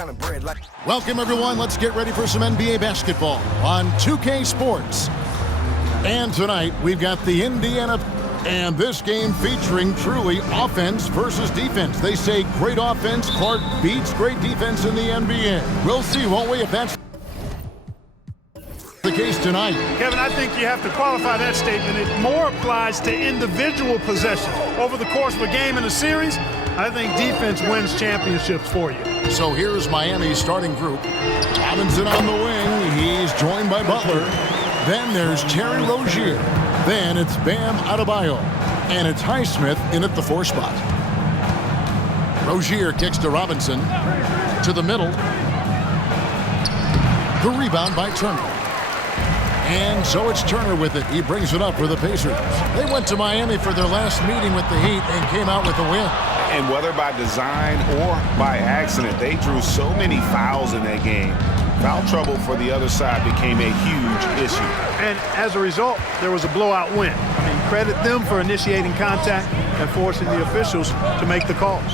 kind of bread like. Welcome, everyone. Let's get ready for some NBA basketball on 2K Sports. And tonight, we've got the Indiana, and this game featuring truly offense versus defense. They say great offense, Clark, beats great defense in the NBA. We'll see, won't we, if that's the case tonight. Kevin, I think you have to qualify that statement. It more applies to individual possession. Over the course of a game in a series, I think defense wins championships for you. So here's Miami's starting group. Robinson on the wing. He's joined by Butler. Then there's Terry Rozier. Then it's Bam Adebayo. And it's Highsmith in at the 4 spot. Rozier kicks to Robinson. To the middle. The rebound by Turner. And so it's Turner with it. He brings it up for the Pacers. They went to Miami for their last meeting with the Heat and came out with a win. And whether by design or by accident, they drew so many fouls in that game. Foul trouble for the other side became a huge issue. And as a result, there was a blowout win. I mean, credit them for initiating contact and forcing the officials to make the calls.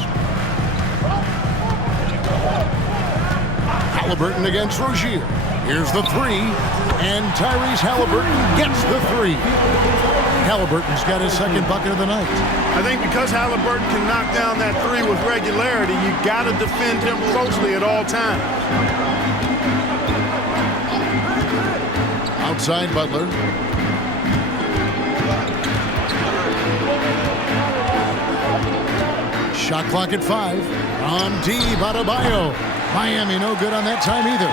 Halliburton against Rozier. Here's the 3, and Tyrese Halliburton gets the 3. Halliburton's got his second bucket of the night. I think because Halliburton can knock down that 3 with regularity, you got to defend him closely at all times. Outside Butler. Shot clock at 5. On D, Adebayo. Miami no good on that time either.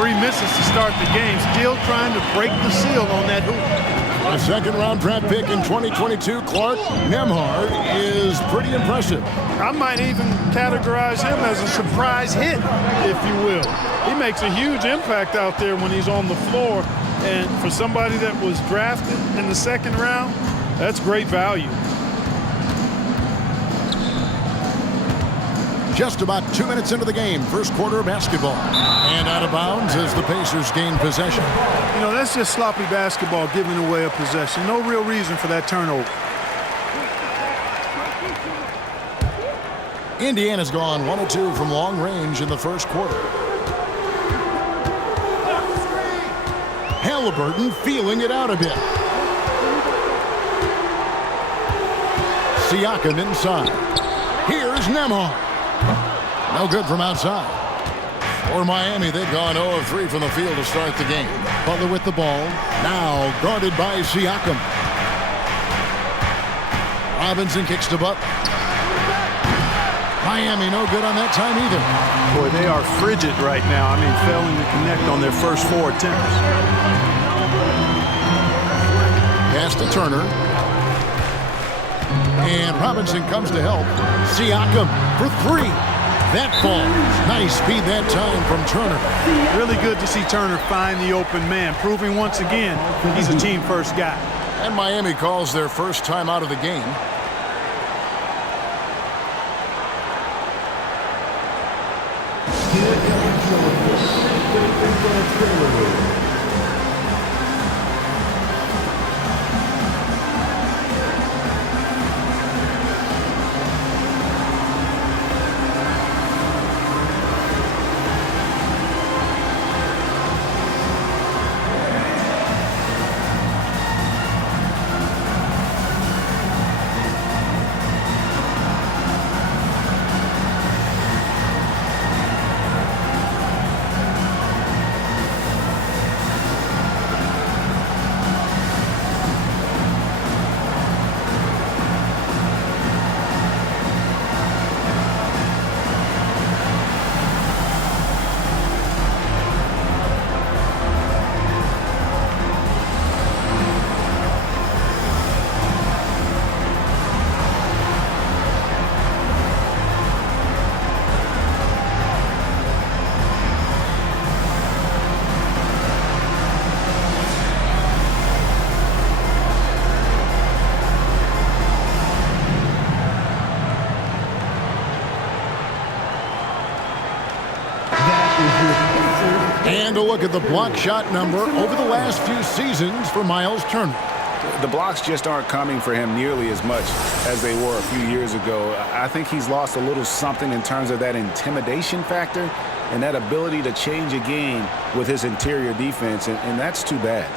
3 misses to start the game. Still trying to break the seal on that hoop. A second-round draft pick in 2022, Clark Nembhard, is pretty impressive. I might even categorize him as a surprise hit, if you will. He makes a huge impact out there when he's on the floor. And for somebody that was drafted in the second round, that's great value. Just about 2 minutes into the game, first quarter of basketball. And out of bounds as the Pacers gain possession. You know, that's just sloppy basketball, giving away a possession. No real reason for that turnover. Indiana's gone 1 of 2 from long range in the first quarter. Halliburton feeling it out a bit. Siakam inside. Here's Nembhard. No good from outside. For Miami, they've gone 0 of 3 from the field to start the game. Butler with the ball. Now guarded by Siakam. Robinson kicks to Butler. Miami no good on that time either. Boy, they are frigid right now. I mean, failing to connect on their first 4 attempts. Pass to Turner. And Robinson comes to help. Siakam for 3. That falls. Nice speed that time from Turner. Really good to see Turner find the open man, proving once again he's a team-first guy. And Miami calls their first time out of the game. And a look at the block shot number over the last few seasons for Miles Turner. The blocks just aren't coming for him nearly as much as they were a few years ago. I think he's lost a little something in terms of that intimidation factor. and that ability to change a game with his interior defense, and that's too bad.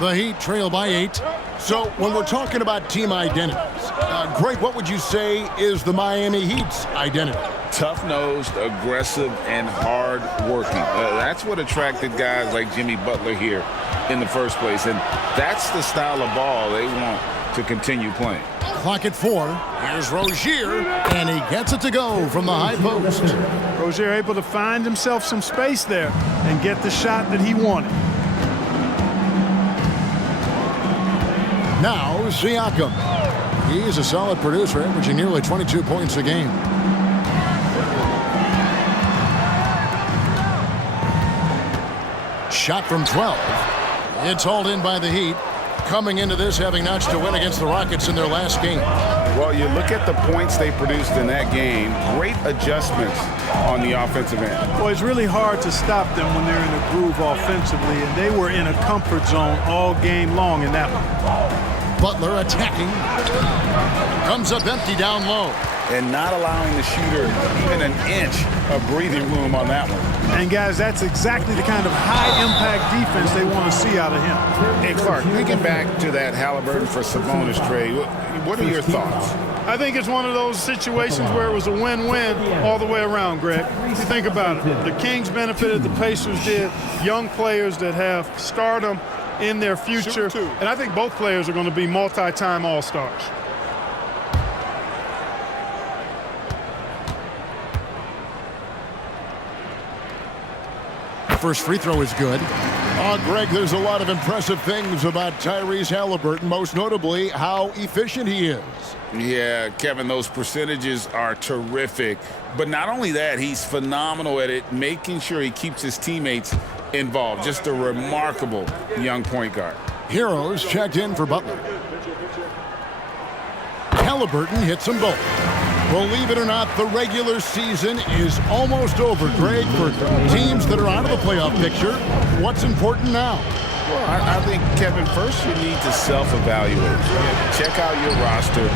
The Heat trail by 8. So when we're talking about team identities, Greg, what would you say is the Miami Heat's identity? Tough-nosed, aggressive, and hard-working. That's what attracted guys like Jimmy Butler here in the first place, and that's the style of ball they want to continue playing. Clock at 4. Here's Rozier, and he gets it to go from the high post. Rozier able to find himself some space there and get the shot that he wanted. Now Siakam. He's a solid producer, averaging nearly 22 points a game. Shot from 12. It's hauled in by the Heat. Coming into this having notched a win against the Rockets in their last game. Well, you look at the points they produced in that game. Great adjustments on the offensive end. Well, it's really hard to stop them when they're in a groove offensively, and they were in a comfort zone all game long in that one. Butler attacking. Comes up empty down low. And not allowing the shooter even an inch of breathing room on that one. And, guys, that's exactly the kind of high-impact defense they want to see out of him. Hey, Clark, thinking back to that Halliburton for Sabonis trade, what are your thoughts? I think it's one of those situations where it was a win-win all the way around, Greg. You think about it. The Kings benefited, the Pacers did. Young players that have stardom in their future. And I think both players are going to be multi-time All-Stars. First free throw is good. Greg, there's a lot of impressive things about Tyrese Halliburton, most notably how efficient he is. Yeah, Kevin, those percentages are terrific. But not only that, he's phenomenal at it, making sure he keeps his teammates involved. Just a remarkable young point guard. Heroes checked in for Butler. Halliburton hits them both. Believe it or not, the regular season is almost over, Greg. For teams that are out of the playoff picture, what's important now? Well, I think, Kevin, first you need to self-evaluate. Check out your roster.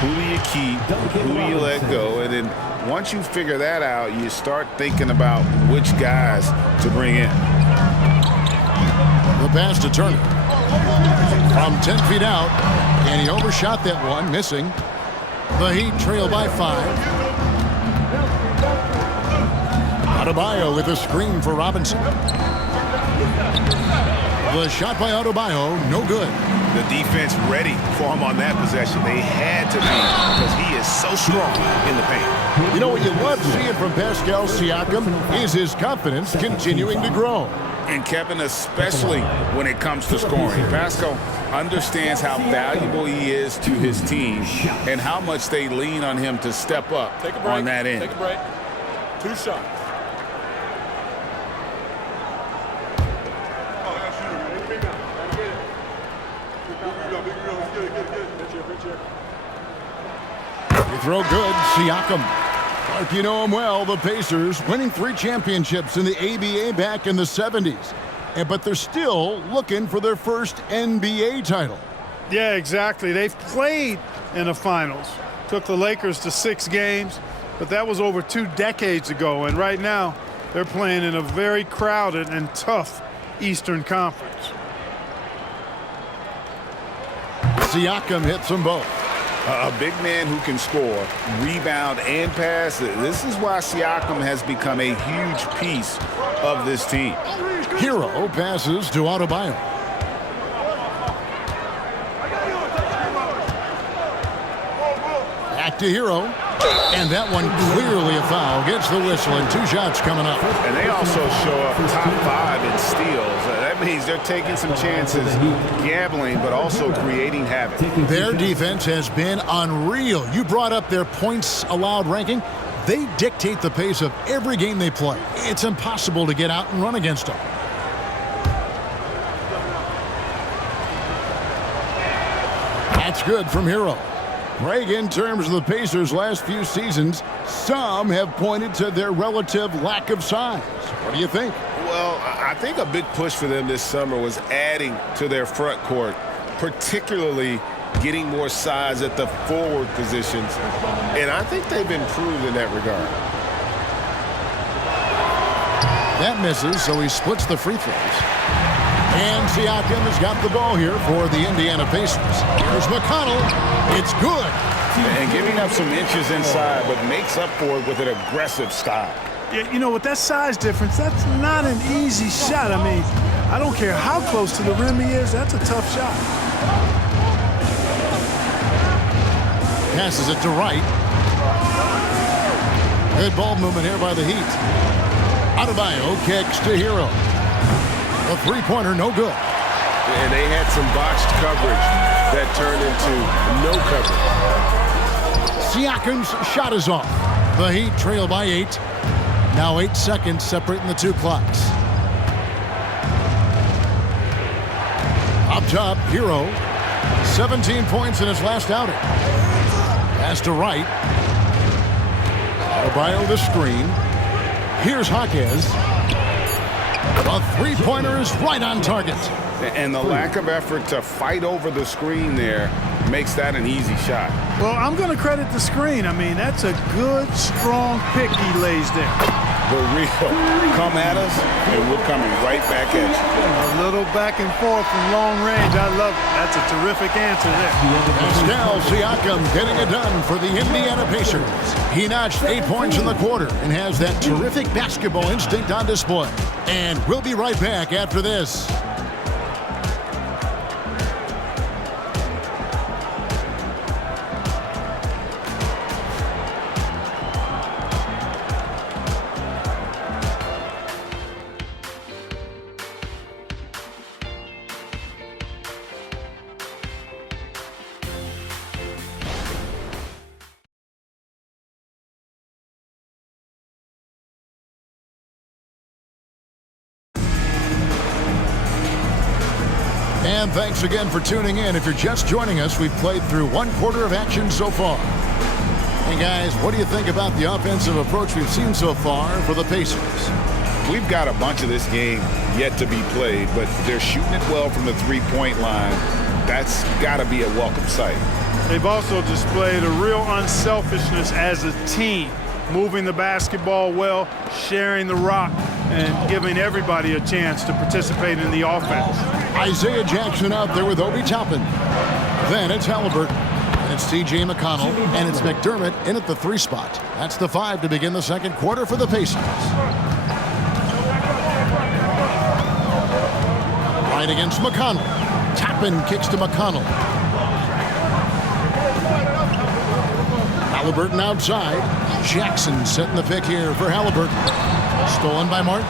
Who do you keep? Who do you let go? And then once you figure that out, you start thinking about which guys to bring in. The pass to Turner. From 10 feet out, and he overshot that one, missing. The Heat trail by 5. Adebayo with a screen for Robinson. The shot by Adebayo, no good. The defense ready for him on that possession. They had to be, because he is so strong in the paint. You know what you love seeing from Pascal Siakam is his confidence continuing to grow. And Kevin, especially when it comes to scoring. Pascal understands how valuable he is to his team and how much they lean on him to step up on that end. Take a break. 2 shots. Free throw good, Siakam. Clark, you know him well, the Pacers, winning 3 championships in the ABA back in the 70s. But they're still looking for their first NBA title. Yeah, exactly. They've played in the finals. Took the Lakers to 6 games, but that was over 2 decades ago. And right now, they're playing in a very crowded and tough Eastern Conference. Siakam hits them both. A big man who can score, rebound, and pass. This is why Siakam has become a huge piece of this team. Hero passes to Adebayo. Back to Hero. And that one clearly a foul. Gets the whistle, and 2 shots coming up. And they also show up top 5 in steals. That means they're taking some chances, gambling, but also creating havoc. Their defense has been unreal. You brought up their points allowed ranking. They dictate the pace of every game they play. It's impossible to get out and run against them. That's good from Hero. Greg, in terms of the Pacers' last few seasons, some have pointed to their relative lack of size. What do you think? Well, I think a big push for them this summer was adding to their front court, particularly getting more size at the forward positions. And I think they've improved in that regard. That misses, so he splits the free throws. And Siakam has got the ball here for the Indiana Pacers. Here's McConnell. It's good. And giving up some inches inside, but makes up for it with an aggressive style. Yeah, you know, with that size difference, that's not an easy shot. I mean, I don't care how close to the rim he is, that's a tough shot. Passes it to Wright. Good ball movement here by the Heat. Adebayo kicks to Hero. A three-pointer, no good. And they had some botched coverage that turned into no coverage. Siakam's shot is off. The Heat trail by 8. Now 8 seconds separating the two clocks. Up top, Hero. 17 points in his last outing. Pass to Wright. Adebayo the screen. Here's Jaquez. A three-pointer is right on target. And the lack of effort to fight over the screen there makes that an easy shot. Well, I'm going to credit the screen. I mean, that's a good, strong pick he lays there. The real come at us, and we're coming right back at you. A little back and forth from long range. I love it. That's a terrific answer there. Pascal Siakam getting it done for the Indiana Pacers. He notched 8 points in the quarter and has that terrific basketball instinct on display. And we'll be right back after this. And thanks again for tuning in. If you're just joining us, we've played through one quarter of action so far. Hey guys, what do you think about the offensive approach we've seen so far for the Pacers? We've got a bunch of this game yet to be played, but they're shooting it well from the three-point line. That's got to be a welcome sight. They've also displayed a real unselfishness as a team, moving the basketball well, sharing the rock, and giving everybody a chance to participate in the offense. Isaiah Jackson out there with Obi Toppin. Then it's Halliburton. And it's T.J. McConnell. And it's McDermott in at the 3 spot. That's the 5 to begin the second quarter for the Pacers. Right against McConnell. Toppin kicks to McConnell. Halliburton outside. Jackson setting the pick here for Halliburton. Stolen by Martin.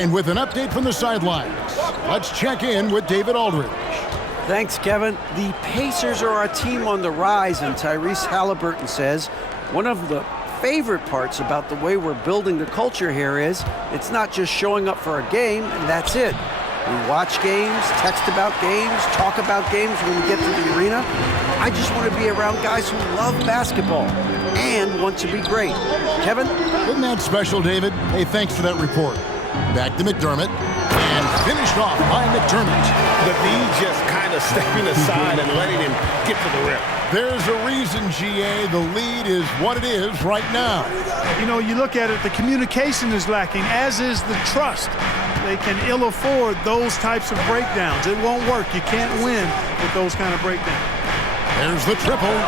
And with an update from the sidelines, let's check in with David Aldridge. Thanks, Kevin. The Pacers are a team on the rise, and Tyrese Halliburton says one of the favorite parts about the way we're building the culture here is it's not just showing up for a game, and that's it. We watch games, text about games, talk about games when we get to the arena. I just want to be around guys who love basketball and want to be great. Kevin? Isn't that special, David? Hey, thanks for that report. Back to McDermott, and finished off by McDermott. The D just kind of stepping aside and letting him get to the rim. There's a reason, GA. The lead is what it is right now. You know, you look at it, the communication is lacking, as is the trust. They can ill afford those types of breakdowns. It won't work. You can't win with those kind of breakdowns. There's the triple.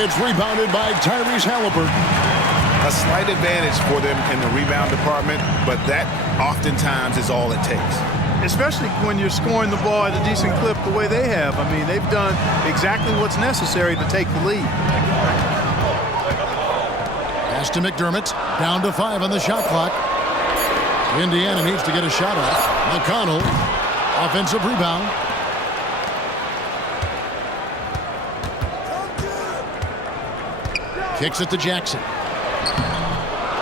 It's rebounded by Tyrese Halliburton. A slight advantage for them in the rebound department, but that oftentimes is all it takes. Especially when you're scoring the ball at a decent clip the way they have. I mean, they've done exactly what's necessary to take the lead. Pass to McDermott. Down to 5 on the shot clock. Indiana needs to get a shot off. McConnell. Offensive rebound. Kicks it to Jackson.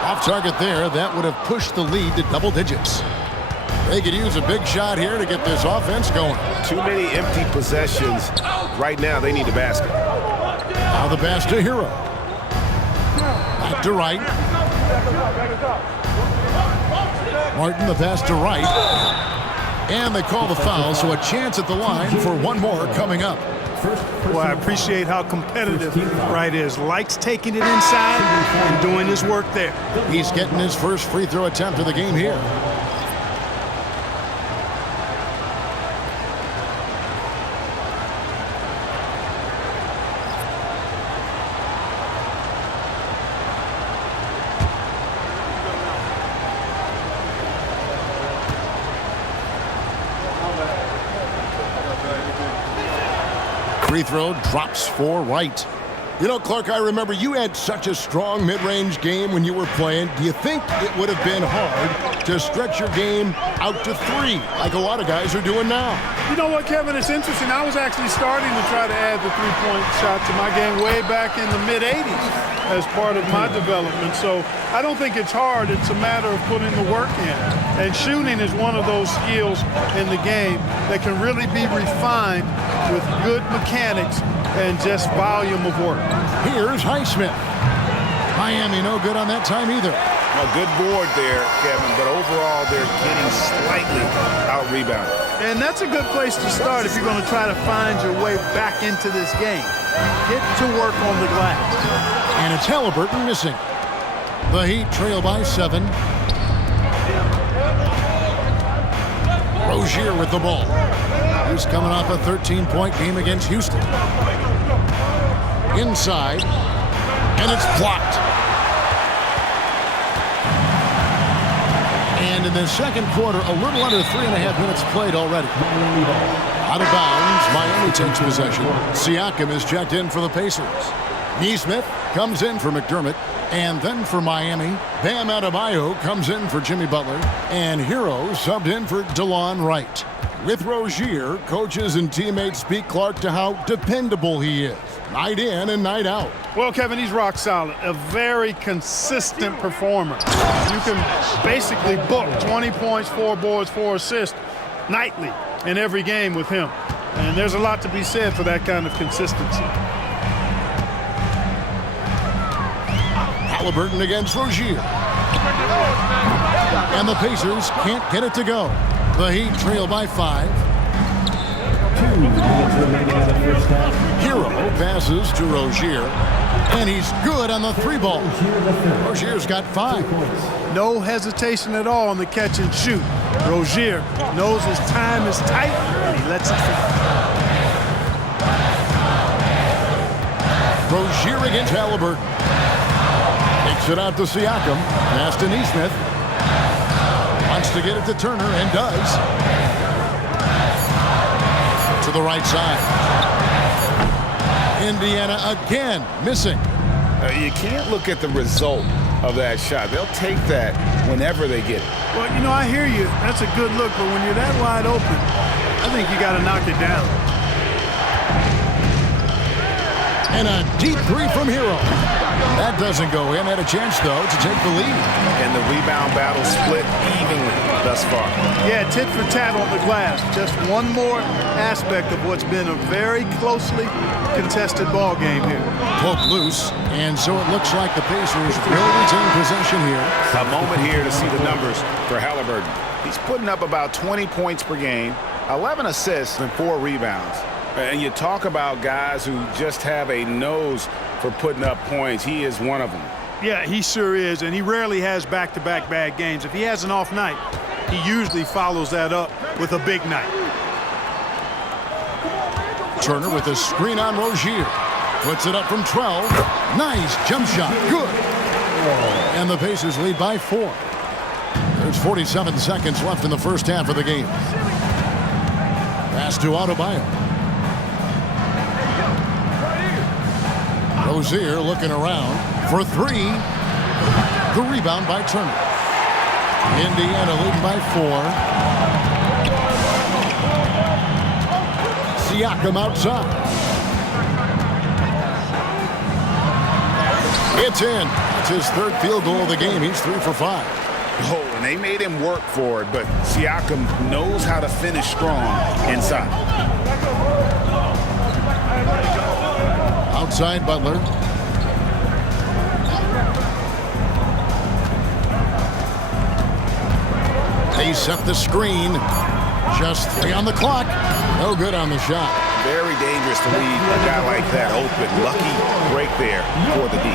Off target there. That would have pushed the lead to double digits. They could use a big shot here to get this offense going. Too many empty possessions. Right now, they need a basket. Now the pass to Hero. Back to Wright. Martin, the pass to Wright. And they call the foul, so a chance at the line for one more coming up. Well, I appreciate how competitive Wright is. Likes taking it inside and doing his work there. He's getting his first free throw attempt of the game here. Free throw drops for Wright. You know, Clark, I remember you had such a strong mid-range game when you were playing. Do you think it would have been hard to stretch your game out to 3 like a lot of guys are doing now? You know what, Kevin? It's interesting. I was actually starting to try to add the three-point shot to my game way back in the mid-'80s as part of my development. So I don't think it's hard. It's a matter of putting the work in. And shooting is one of those skills in the game that can really be refined with good mechanics and just volume of work. Here's Highsmith. Miami no good on that time either. A good board there, Kevin, but overall they're getting slightly out-rebounded. And that's a good place to start if you're going to try to find your way back into this game. Get to work on the glass. And it's Halliburton missing. The Heat trail by 7. Rozier with the ball. He's coming off a 13-point game against Houston. Inside, and it's blocked. And in the second quarter, a little under 3.5 minutes played already. Out of bounds, Miami takes possession. Siakam is checked in for the Pacers. Nesmith comes in for McDermott. And then for Miami, Bam Adebayo comes in for Jimmy Butler. And Hero subbed in for DeLon Wright. With Rozier, coaches and teammates speak, Clark, to how dependable he is. Night in and night out. Well, Kevin, he's rock solid. A very consistent performer. You can basically book 20 points, 4 boards, 4 assists nightly in every game with him. And there's a lot to be said for that kind of consistency. Halliburton against Rozier. And the Pacers can't get it to go. The Heat trail by 5. Hero passes to Rozier, and he's good on the 3 ball. Rozier's got 5. No hesitation at all on the catch and shoot. Rozier knows his time is tight, and he lets it fly. Rozier against Halliburton. Takes it out to Siakam. Pass to Nesmith. Wants to get it to Turner, and does. To the right side. Indiana again missing. You can't look at the result of that shot. They'll take that whenever they get it. Well, you know, I hear you. That's a good look, but when you're that wide open, I think you got to knock it down. And a deep 3 from Hero. That doesn't go in. Had a chance, though, to take the lead. And the rebound battle split evenly thus far. Yeah, tit for tat on the glass. Just one more aspect of what's been a very closely contested ball game here. Poke loose, and so it looks like the Pacers will retain possession here. A moment here to see the numbers for Halliburton. He's putting up about 20 points per game, 11 assists, and 4 rebounds. And you talk about guys who just have a nose for putting up points. He is one of them. Yeah, he sure is, and he rarely has back-to-back bad games. If he has an off night, he usually follows that up with a big night. Turner with a screen on Rozier. Puts it up from 12. Nice jump shot. Good. And the Pacers lead by 4. There's 47 seconds left in the first half of the game. Pass to Adebayo. Rozier looking around for 3. The rebound by Turner. Indiana leading by 4. Siakam outside. It's in. It's his 3rd field goal of the game. He's 3 for 5. Oh, and they made him work for it, but Siakam knows how to finish strong inside. Outside Butler. They set the screen. Just 3 on the clock. No good on the shot. Very dangerous to leave a guy like that open. Lucky break there for the D.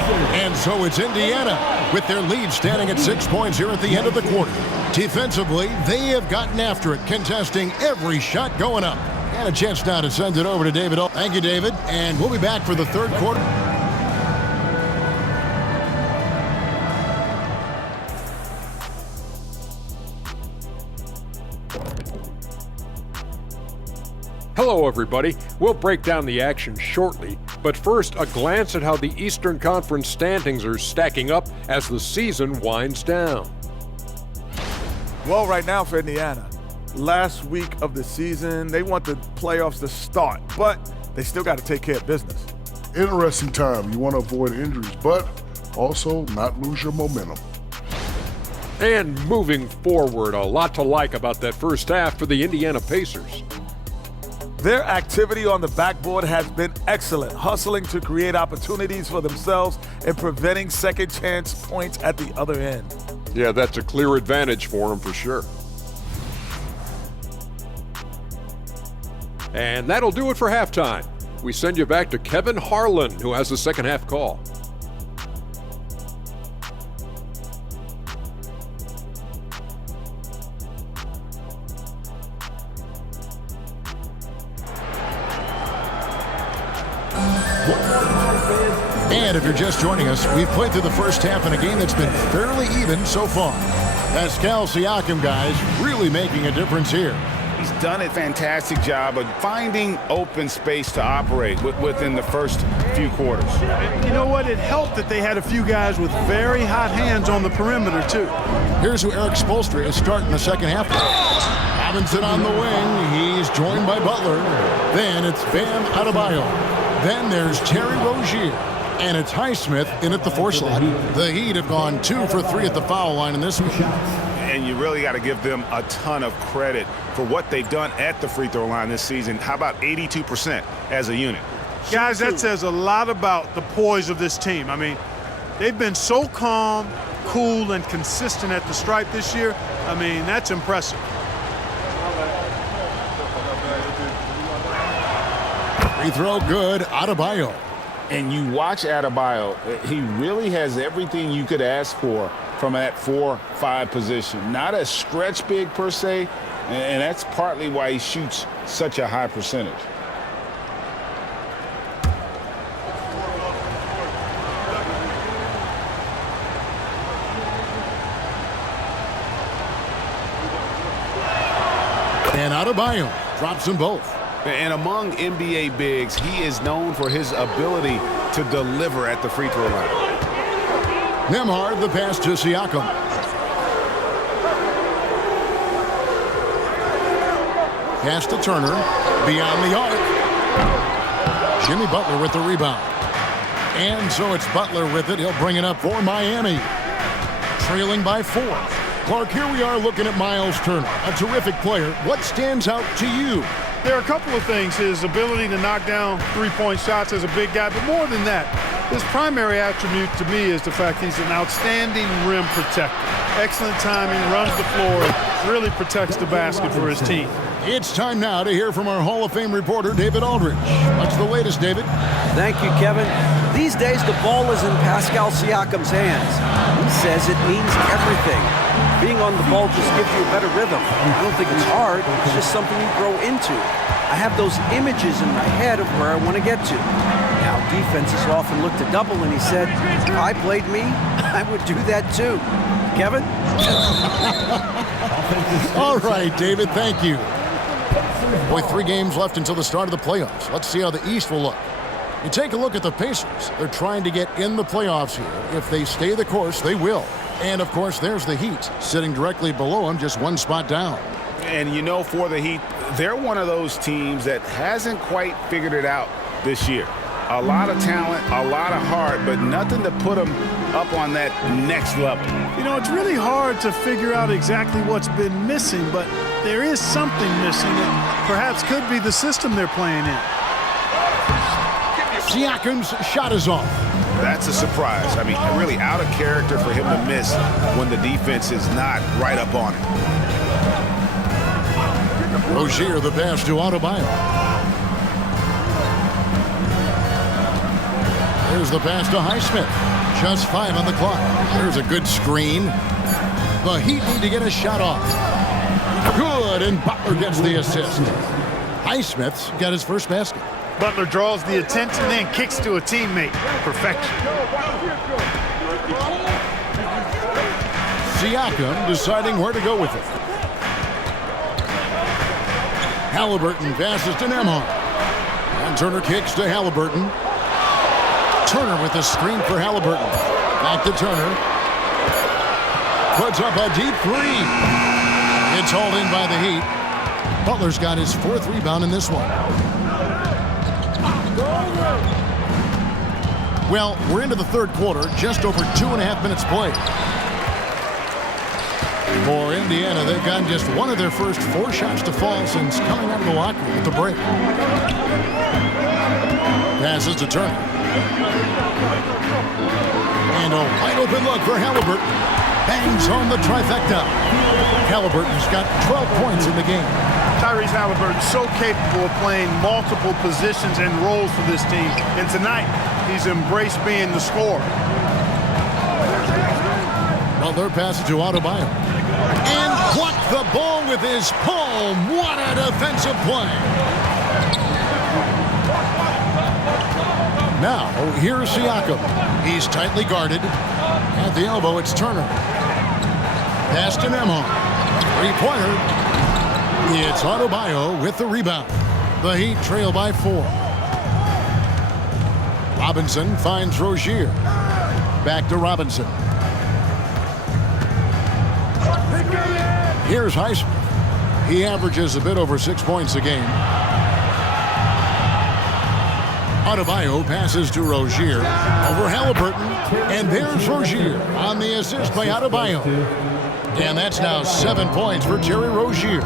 And so it's Indiana with their lead standing at 6 points here at the end of the quarter. Defensively, they have gotten after it, contesting every shot going up. And a chance now to send it over to David. Thank you, David. And we'll be back for the third quarter. Hello, everybody. We'll break down the action shortly, but first, a glance at how the Eastern Conference standings are stacking up as the season winds down. Well, right now for Indiana, last week of the season, they want the playoffs to start, but they still got to take care of business. Interesting time. You want to avoid injuries, but also not lose your momentum. And moving forward, a lot to like about that first half for the Indiana Pacers. Their activity on the backboard has been excellent, hustling to create opportunities for themselves and preventing second chance points at the other end. Yeah, that's a clear advantage for them for sure. And that'll do it for halftime. We send you back to Kevin Harlan, who has the second half call. And if you're just joining us, we've played through the first half in a game that's been fairly even so far. Pascal Siakam, guys, really making a difference here. He's done a fantastic job of finding open space to operate within the first few quarters. You know what? It helped that they had a few guys with very hot hands on the perimeter, too. Here's who Eric Spoelstra is starting the second half. Robinson on the wing. He's joined by Butler. Then it's Bam Adebayo. Then there's Terry Rozier. And it's Highsmith in at the 4 slot. The Heat have gone 2 for 3 at the foul line in this one. And you really got to give them a ton of credit for what they've done at the free throw line this season. How about 82% as a unit? Guys, that says a lot about the poise of this team. I mean, they've been so calm, cool, and consistent at the stripe this year. I mean, that's impressive. Free throw good, Adebayo. And you watch Adebayo, he really has everything you could ask for from that 4-5 position. Not a stretch big per se, and that's partly why he shoots such a high percentage. And Adebayo drops them both. And among NBA bigs, he is known for his ability to deliver at the free throw line. Nembhard, the pass to Siakam. Pass to Turner. Beyond the arc. Jimmy Butler with the rebound. And so it's Butler with it. He'll bring it up for Miami. Trailing by 4. Clark, here we are looking at Miles Turner, a terrific player. What stands out to you? There are a couple of things. His ability to knock down three-point shots as a big guy, but more than that, his primary attribute to me is the fact he's an outstanding rim protector. Excellent timing, runs the floor, really protects the basket for his team. It's time now to hear from our Hall of Fame reporter, David Aldridge. What's the latest, David? Thank you, Kevin. These days, the ball is in Pascal Siakam's hands. He says it means everything. Being on the ball just gives you a better rhythm. I don't think it's hard. It's just something you grow into. I have those images in my head of where I want to get to. Now, defenses often look to double, and he said, if I played me, I would do that too. Kevin? All right, David, thank you. Boy, 3 games left until the start of the playoffs. Let's see how the East will look. You take a look at the Pacers. They're trying to get in the playoffs here. If they stay the course, they will. And, of course, there's the Heat sitting directly below them, just 1 spot down. And, you know, for the Heat, they're one of those teams that hasn't quite figured it out this year. A lot of talent, a lot of heart, but nothing to put them up on that next level. You know, it's really hard to figure out exactly what's been missing, but there is something missing that perhaps could be the system they're playing in. Siakam's shot is off. That's a surprise. I mean, really out of character for him to miss when the defense is not right up on it. Rozier, the pass to Adebayo. There's the pass to Highsmith. Just 5 on the clock. There's a good screen. The Heat need to get a shot off. Good, and Butler gets the assist. Highsmith's got his first basket. Butler draws the attention, then kicks to a teammate. Perfection. Siakam deciding where to go with it. Halliburton passes to Nembhard. And Turner kicks to Halliburton. Turner with the screen for Halliburton. Back to Turner. Puts up a deep three. It's hauled in by the Heat. Butler's got his 4th rebound in this one. Well, we're into the 3rd quarter, just over 2.5 minutes played. For Indiana, they've gotten just one of their first 4 shots to fall since coming out of the locker room at the break. Passes to Turner. And a wide open look for Halliburton. Bangs home the trifecta. Halliburton's got 12 points in the game. Tyrese Halliburton so capable of playing multiple positions and roles for this team. And tonight, he's embraced being the scorer. Butler passes to Adebayo. And plucked the ball with his palm. What a defensive play. Now, here's Siakam. He's tightly guarded. At the elbow, it's Turner. Pass to Nembhard. 3-pointer. It's Adebayo with the rebound. The Heat trail by 4. Robinson finds Rozier. Back to Robinson. Here's Highsmith. He averages a bit over 6 points a game. Adebayo passes to Rozier. Over Halliburton. And there's Rozier on the assist by Adebayo. And that's now 7 points for Terry Rozier.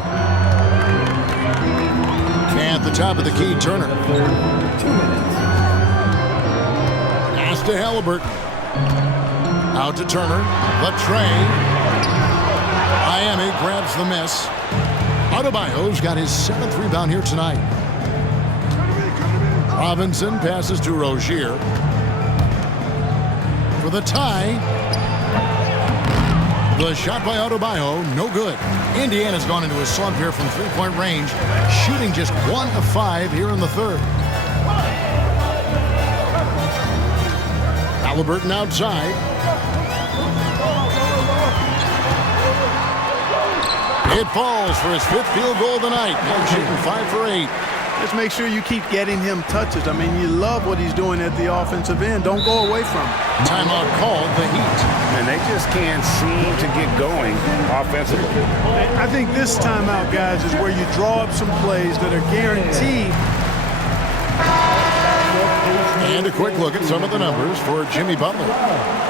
At the top of the key, Turner. 2 minutes. Pass to Halliburton. Out to Turner. Latrey. Miami grabs the miss. Adebayo's got his 7th rebound here tonight. Robinson passes to Rozier. For the tie. The shot by Adebayo, no good. Indiana's gone into a slump here from 3-point range, shooting just 1 of 5 here in the 3rd. Halliburton outside. It falls for his 5th field goal of the night. Now shooting 5 for 8. Just make sure you keep getting him touches. I mean, you love what he's doing at the offensive end. Don't go away from him. Timeout called, the Heat. And they just can't seem to get going offensively. I think this timeout, guys, is where you draw up some plays that are guaranteed. And a quick look at some of the numbers for Jimmy Butler.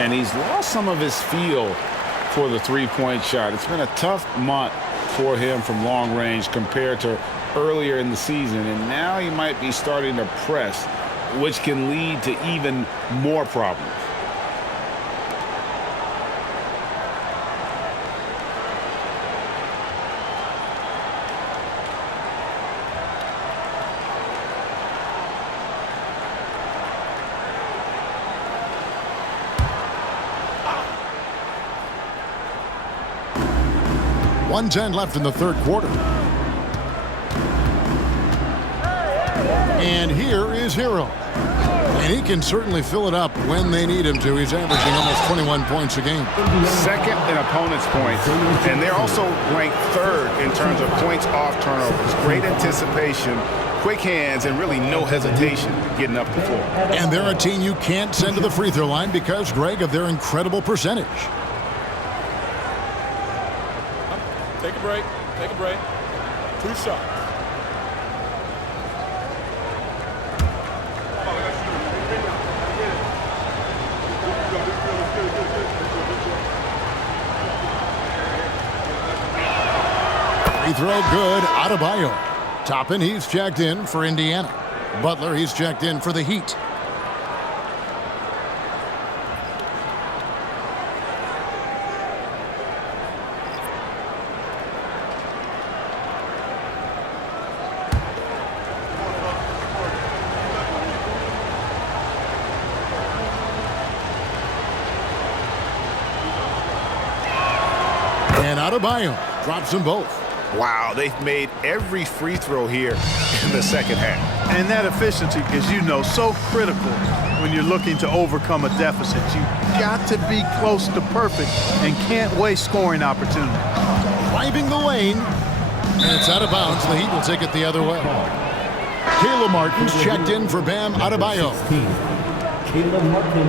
And he's lost some of his feel for the 3-point shot. It's been a tough month for him from long range compared to earlier in the season, and now he might be starting to press, which can lead to even more problems. .110 left in the 3rd quarter. And here is Hero. And he can certainly fill it up when they need him to. He's averaging almost 21 points a game. 2nd in opponents' points. And they're also ranked 3rd in terms of points off turnovers. Great anticipation, quick hands, and really no hesitation getting up the floor. And they're a team you can't send to the free throw line because, Greg, of their incredible percentage. Take a break. Take a break. 2 shots. Free throw good. Adebayo. Toppin, he's checked in for Indiana. Butler, he's checked in for the Heat. And Adebayo drops them both. Wow, they've made every free throw here in the second half. And that efficiency is, so critical when you're looking to overcome a deficit. You've got to be close to perfect and can't waste scoring opportunity. Driving the lane, and it's out of bounds. The Heat will take it the other way. Caleb Martin's checked in for Bam Adebayo. Caleb Martin.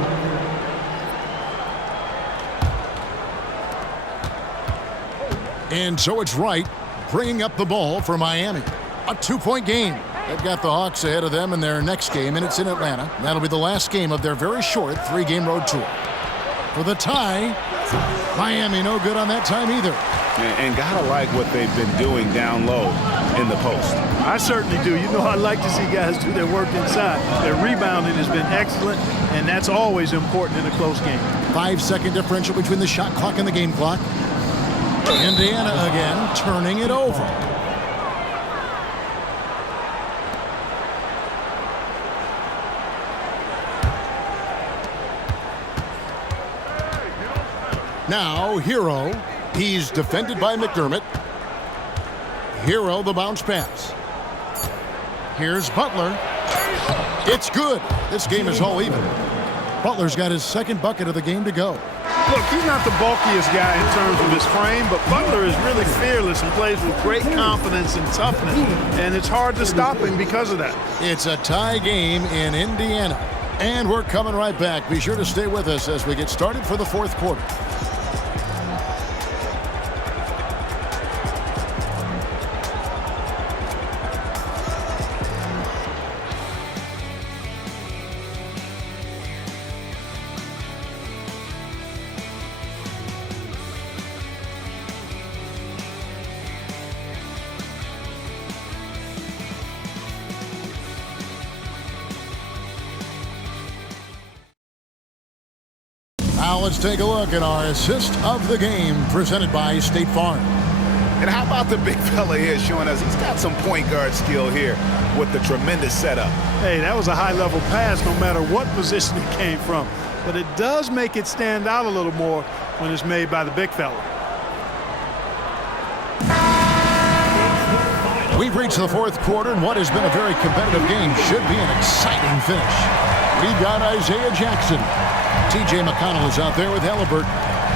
And so it's Wright bringing up the ball for Miami. A 2-point game. They've got the Hawks ahead of them in their next game, and it's in Atlanta. That'll be the last game of their very short 3-game road tour. For the tie, Miami no good on that time either. And gotta like what they've been doing down low in the post. I certainly do. I like to see guys do their work inside. Their rebounding has been excellent, and that's always important in a close game. 5-second differential between the shot clock and the game clock. Indiana again turning it over. Now Hero. He's defended by McDermott. Hero the bounce pass. Here's Butler. It's good. This game is all even. Butler's got his second bucket of the game to go. Look, he's not the bulkiest guy in terms of his frame, but Butler is really fearless and plays with great confidence and toughness, and it's hard to stop him because of that. It's a tie game in Indiana, and we're coming right back. Be sure to stay with us as we get started for the fourth quarter. Now let's take a look at our assist of the game presented by State Farm. And how about the big fella here showing us he's got some point guard skill here with the tremendous setup. Hey, that was a high-level pass no matter what position it came from. But it does make it stand out a little more when it's made by the big fella. We've reached the fourth quarter, and what has been a very competitive game should be an exciting finish. We've got Isaiah Jackson. T.J. McConnell is out there with Halliburton.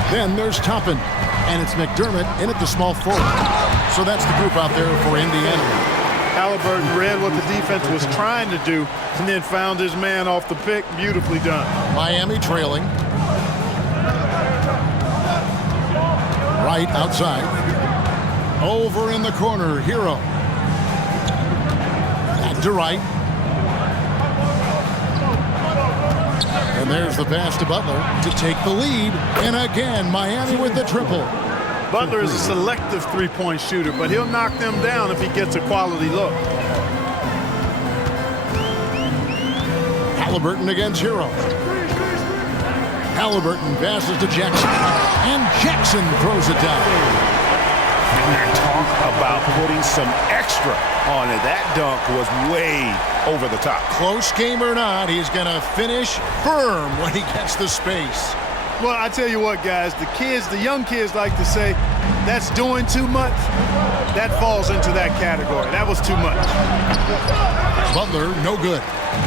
Then there's Toppin, and it's McDermott in at the small forward. So that's the group out there for Indiana. Halliburton read what the defense was trying to do and then found his man off the pick. Beautifully done. Miami trailing. Right outside. Over in the corner, Hero. Back to Wright. And there's the pass to Butler to take the lead. And again, Miami with the triple. Butler is a selective three-point shooter, but he'll knock them down if he gets a quality look. Halliburton against Hero. Halliburton passes to Jackson. And Jackson throws it down. And talk about putting some extra on it. That dunk was way over the top. Close game or not, he's going to finish firm when he gets the space. Well, I tell you what, guys, the young kids like to say, that's doing too much. That falls into that category. That was too much. Butler, no good.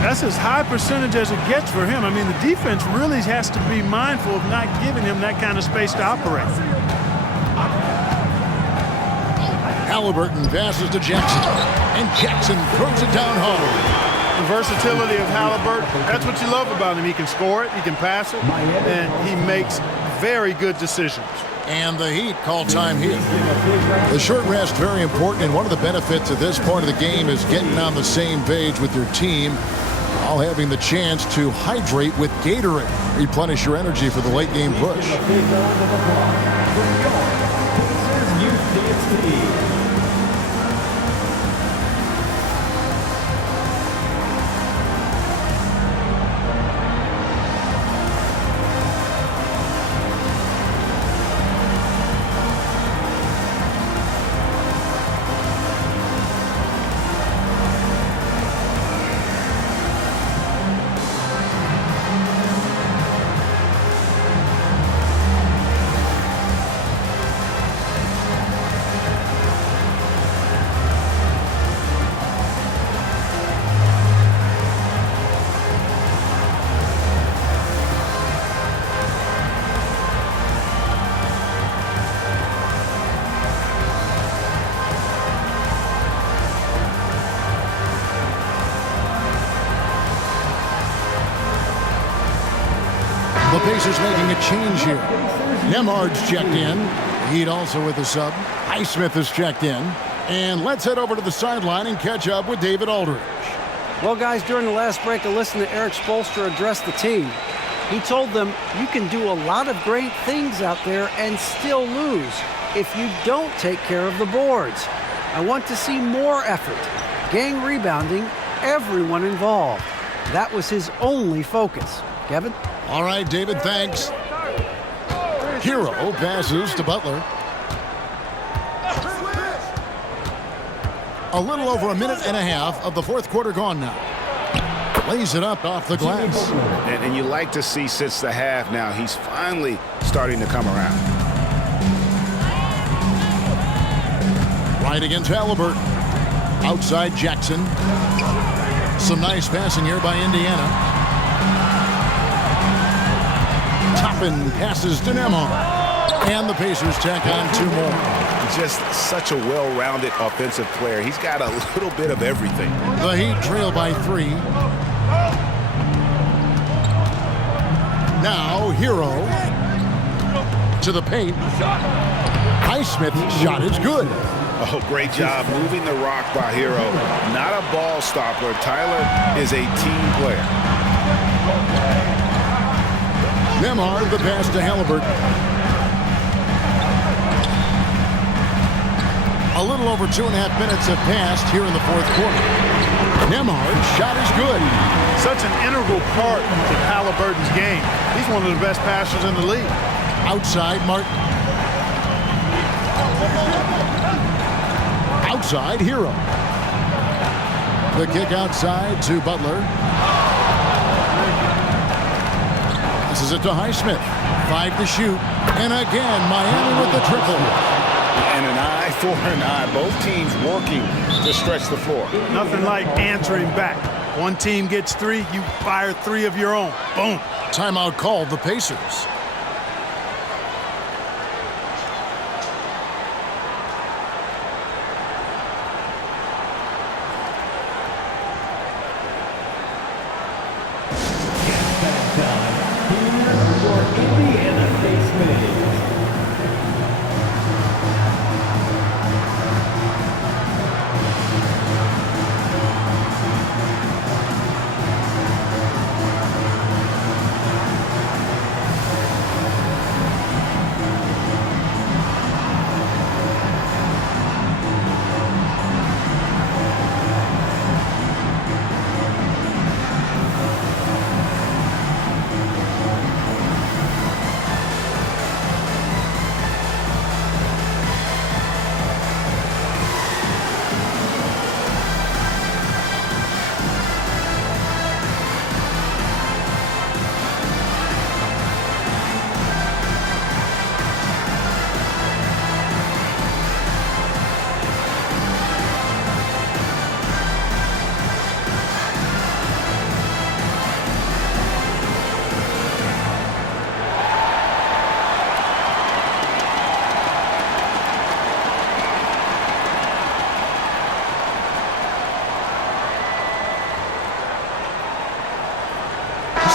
That's as high percentage as it gets for him. I mean, the defense really has to be mindful of not giving him that kind of space to operate. Halliburton passes to Jackson, and Jackson throws it down hard. The versatility of Halliburton, that's what you love about him. He can score it, he can pass it, and he makes very good decisions. And the Heat call time here. The short rest, very important, and one of the benefits of this part of the game is getting on the same page with your team, while having the chance to hydrate with Gatorade. Replenish your energy for the late game push. the Pacers making a change here. Nemhard's checked in. Heat also with a sub. Highsmith is checked in. And let's head over to the sideline and catch up with David Aldridge. Well, guys, during the last break, I listened to Eric Spoelstra address the team. He told them, you can do a lot of great things out there and still lose if you don't take care of the boards. I want to see more effort, gang rebounding, everyone involved. That was his only focus. Kevin? All right, David, thanks. Hero passes to Butler. A little over a minute and a half of the fourth quarter gone now. Lays it up off the glass. And you like to see since the half now, he's finally starting to come around. Right against Halliburton. Outside Jackson. Some nice passing here by Indiana. Toppin passes to Nemhard. And the Pacers tack on 2 more. Just such a well-rounded offensive player. He's got a little bit of everything. The Heat trail by 3. Now Hero to the paint. Highsmith's shot is good. Oh, great job moving the rock by Hero. Not a ball stopper. Tyler is a team player. Nemhard the pass to Halliburton. A little over 2.5 minutes have passed here in the fourth quarter. Nemhard's shot is good. Such an integral part to Halliburton's game. He's one of the best passers in the league. Outside Martin. Outside Hero. The kick outside to Butler. This is it to Highsmith. 5 to shoot. And again, Miami with the triple. And an eye for an eye. Both teams working to stretch the floor. Nothing like answering back. One team gets 3, you fire 3 of your own. Boom. Timeout called the Pacers.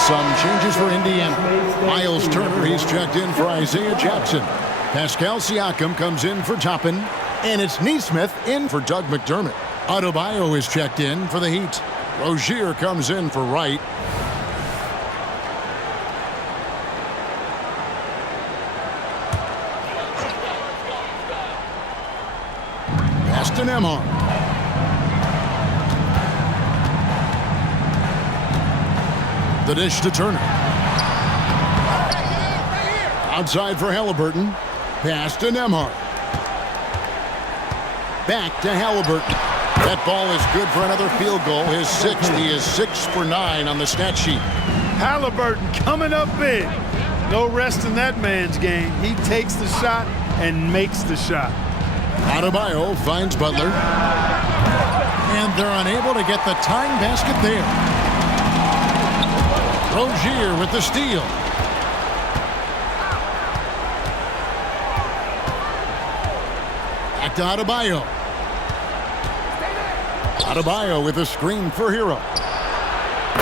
Some changes for Indiana. Miles Turner, he's checked in for Isaiah Jackson. Pascal Siakam comes in for Toppin. And it's Nesmith in for Doug McDermott. Adebayo is checked in for the Heat. Rozier comes in for Wright. Pass to Nemhard. The dish to Turner. Outside for Halliburton. Pass to Nemhard. Back to Halliburton. That ball is good for another field goal. His 6th. He is 6 for 9 on the stat sheet. Halliburton coming up big. No rest in that man's game. He takes the shot and makes the shot. Adebayo finds Butler. And they're unable to get the tying basket there. Rozier with the steal. Back to Adebayo. Adebayo with a screen for Hero.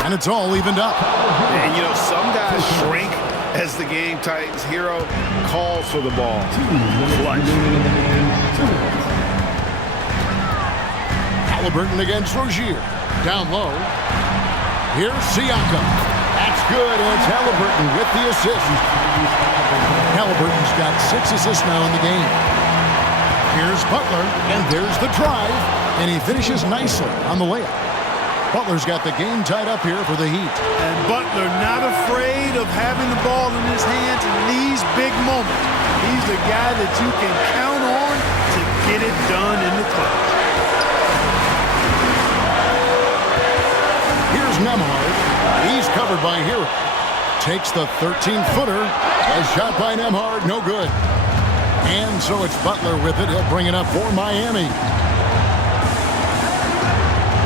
And it's all evened up. And, you know, some guys shrink As the game tightens, Hero calls for the ball. Clutch. Halliburton against Rozier. Down low. Here's Siakam. That's good, and it's Halliburton with the assist. Halliburton's got 6 assists now in the game. Here's Butler, and there's the drive, and he finishes nicely on the layup. Butler's got the game tied up here for the Heat. And Butler not afraid of having the ball in his hands in these big moments. He's the guy that you can count on to get it done in the clutch. Here's Nembhard. He's covered by Hero. Takes the 13-footer. A shot by Nembhard, no good. And so it's Butler with it. He'll bring it up for Miami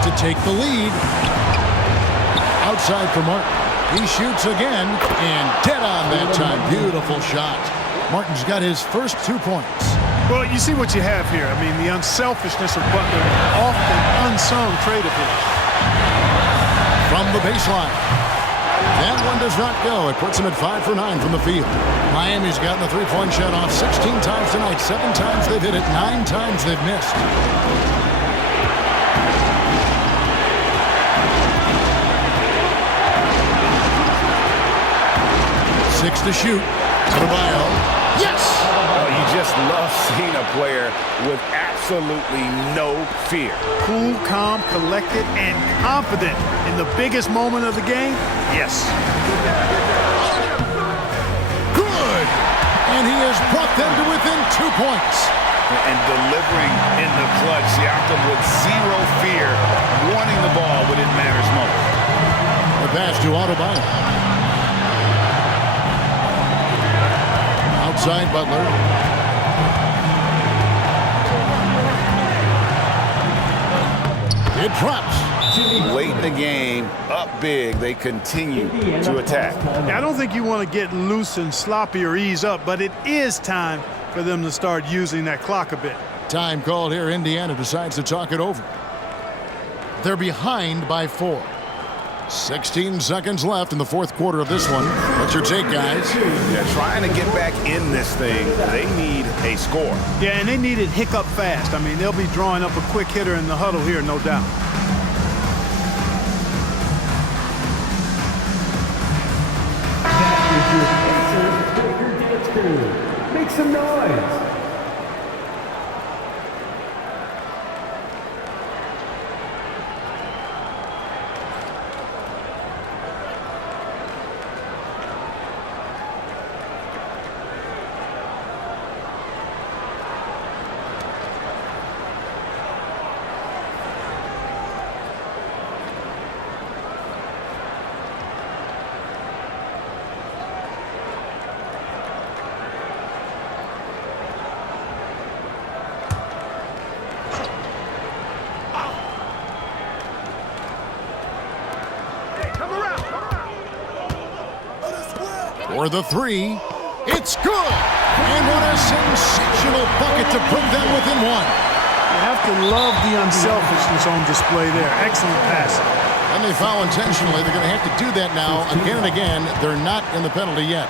to take the lead. Outside for Martin. He shoots again, and dead on that time. Beautiful shot. Martin's got his first 2 points. Well, you see what you have here. I mean, the unselfishness of Butler, often unsung trait of his. From the baseline. That one does not go. It puts him at 5 for 9 from the field. Miami's gotten the three-point shot off 16 times tonight. 7 times they've hit it. 9 times they've missed. 6 to shoot. Adebayo. Yes! Oh, you just love seeing a player with absolutely no fear. Cool, calm, collected, and confident in the biggest moment of the game? Yes. Good! And he has brought them to within 2 points. And delivering in the clutch, Siakam with zero fear, wanting the ball when it matters most. The pass to Adebayo. Outside Butler. It drops. Late in the game, up big, they continue to attack. I don't think you want to get loose and sloppy or ease up, but it is time for them to start using that clock a bit. Time called here. Indiana decides to talk it over. They're behind by 4. 16 seconds left in the fourth quarter of this one. What's your take, guys? Yeah, trying to get back in this thing, they need a score. Yeah, and they need it hiccup fast. I mean, they'll be drawing up a quick hitter in the huddle here, no doubt. That is your Pacers Breaker Dance Crew. Make some noise. For the 3, it's good! And what a sensational bucket to bring them within 1. You have to love the unselfishness on display there. Excellent passing. And they foul intentionally. They're going to have to do that now again and again. They're not in the penalty yet.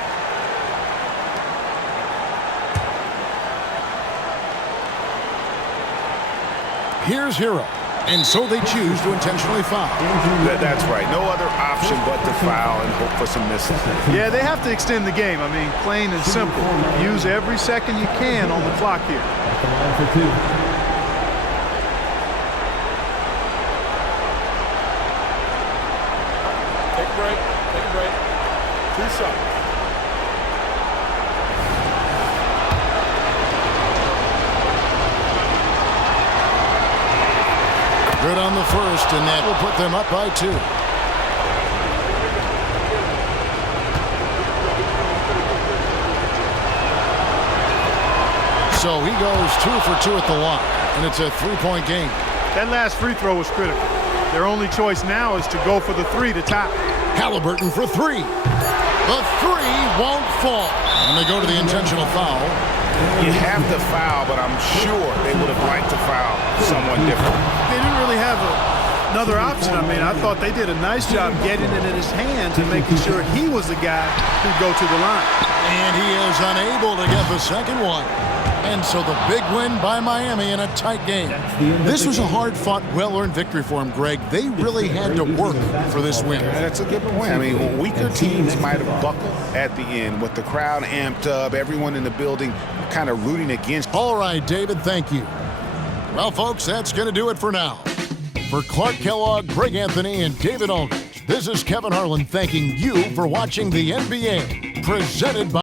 Here's Hero. And so they choose to intentionally foul. That's right. No other option but to foul and hope for some misses. Yeah, they have to extend the game. I mean, plain and simple. Use every second you can on the clock here. For 2. Take a break. Take a break. 2 shots. Good on the first, and that will put them up by 2. So he goes 2 for 2 at the line, and it's a 3-point game. That last free throw was critical. Their only choice now is to go for the 3 to tie. Halliburton for 3. The 3 won't fall. And they go to the intentional foul. You have to foul, but I'm sure they would have liked to foul someone different. They didn't really have another option. I mean, I thought they did a nice job getting it in his hands and making sure he was the guy who'd go to the line. And he is unable to get the second one. And so the big win by Miami in a tight game. This was a hard-fought, well-earned victory for him, Greg. They really had to work for this win. That's a good point. I mean, weaker teams might have buckled at the end with the crowd amped up, everyone in the building kind of rooting against. All right, David, thank you. Well, folks, that's going to do it for now. For Clark Kellogg, Greg Anthony, and David Aldridge, this is Kevin Harlan thanking you for watching the NBA, presented by